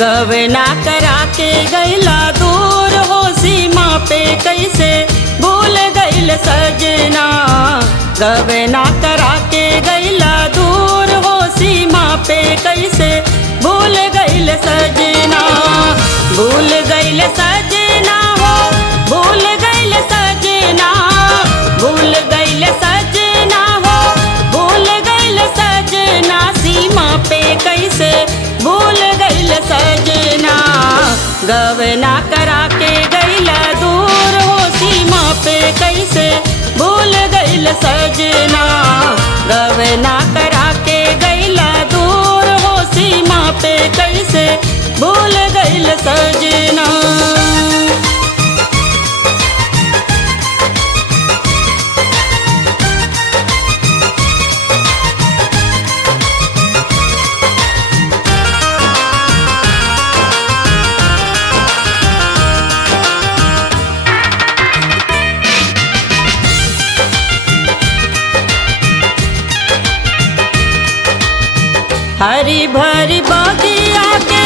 गवना करा के गैला दूर हो सीमा पे कैसे भूल गैल सजना। गवना करा के गैला दूर हो सीमा पे कैसे भूल गैल सजना। भूल गैल सजना हो भूल गैल सजना। भूल गैल सजना हो भूल गैल सजना। सीमा पे कैसे भूल गैल सजना। गवना करा के गैला दूर हो सीमा पे कैसे भूल गैल सजना। गवना करा के गैला दूर हो सीमा पे कैसे भूल गैल सजना। हरी भरी बगिया के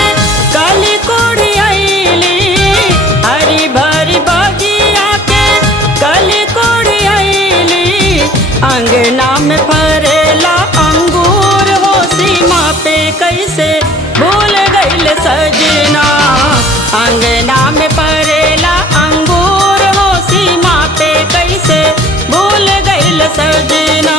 कली कोढ़ी आईली। हरी भरी बगिया के कली कोढ़ी आईली। अंगना में फरेला अंगूर हो सीमा पे कैसे भूल गैल सजना। अंगना में फरेला अंगूर हो सीमा पे कैसे भूल गैल सजना।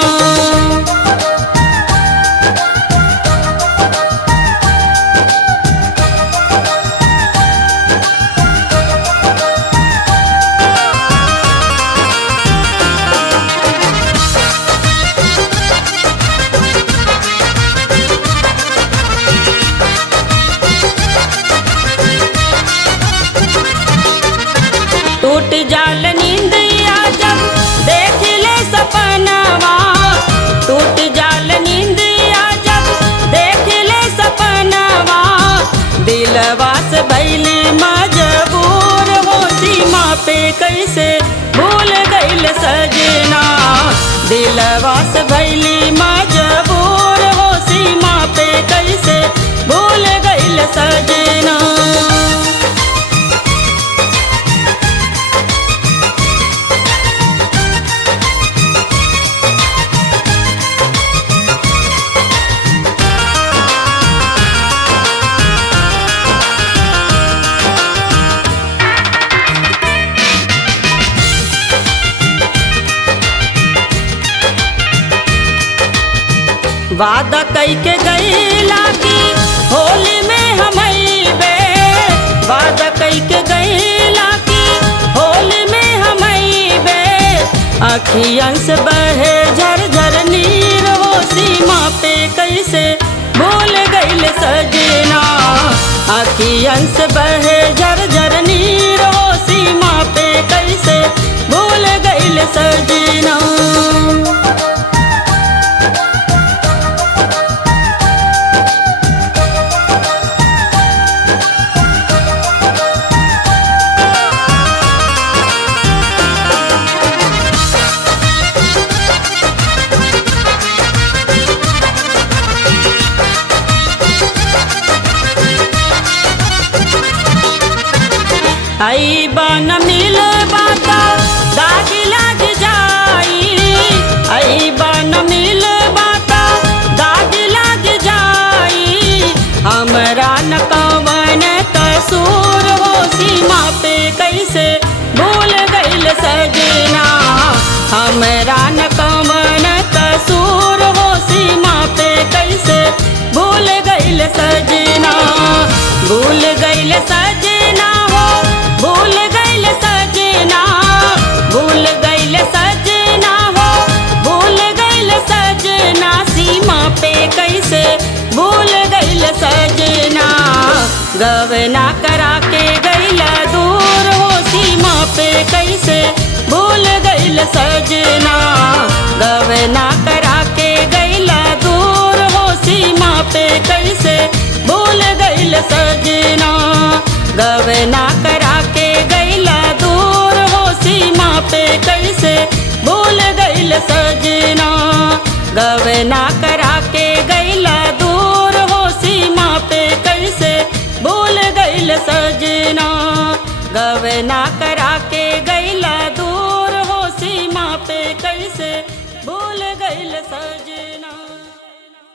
टूट जाल नींदिया जब देख ले सपनवा। टूट जाल नींदिया जब देख ले सपनवा। दिलवा से भइली मजबूर हो सीमा पे कैसे भूल गैल सजना। दिलवा से भइली मजबूर हो सीमा पे कैसे भूल गैल सजना। वादा कई के गईला की होली में हम अइबे। वादा कई के गईला की होली में हम अइबे। अखियन से बहे झरझर नीर हो सीमा पे कैसे भूल गैल सजना। अखियन से बहे झरझर नीर हो सीमा पे कैसे भूल गैल सजना। आई बन मिल बाता दाग लग जाई। आई बन मिल बाता दाग लग जाई। हमरा न कवन कसूर हो सीमा पे कैसे भूल गैल सजना। हमरा न कवन कसूर हो सीमा पे कैसे भूल गैल सजना। भूल गैल सजना हो भूल गैल सजना। भूल गैल सजना हो भूल गैल सजना। सीमा पे कैसे भूल गैल सजना। गवना करा के गैला दूर हो सीमा पे कैसे भूल गैल सजना। गवना करा के गैला दूर हो सीमा पे कैसे भूल गैल सजना। गवना करा के गैला दूर हो सीमा पे कैसे भूल गैल सजना। गवना करा के गैला दूर हो सीमा पे कैसे भूल गईल सजना गवना करा के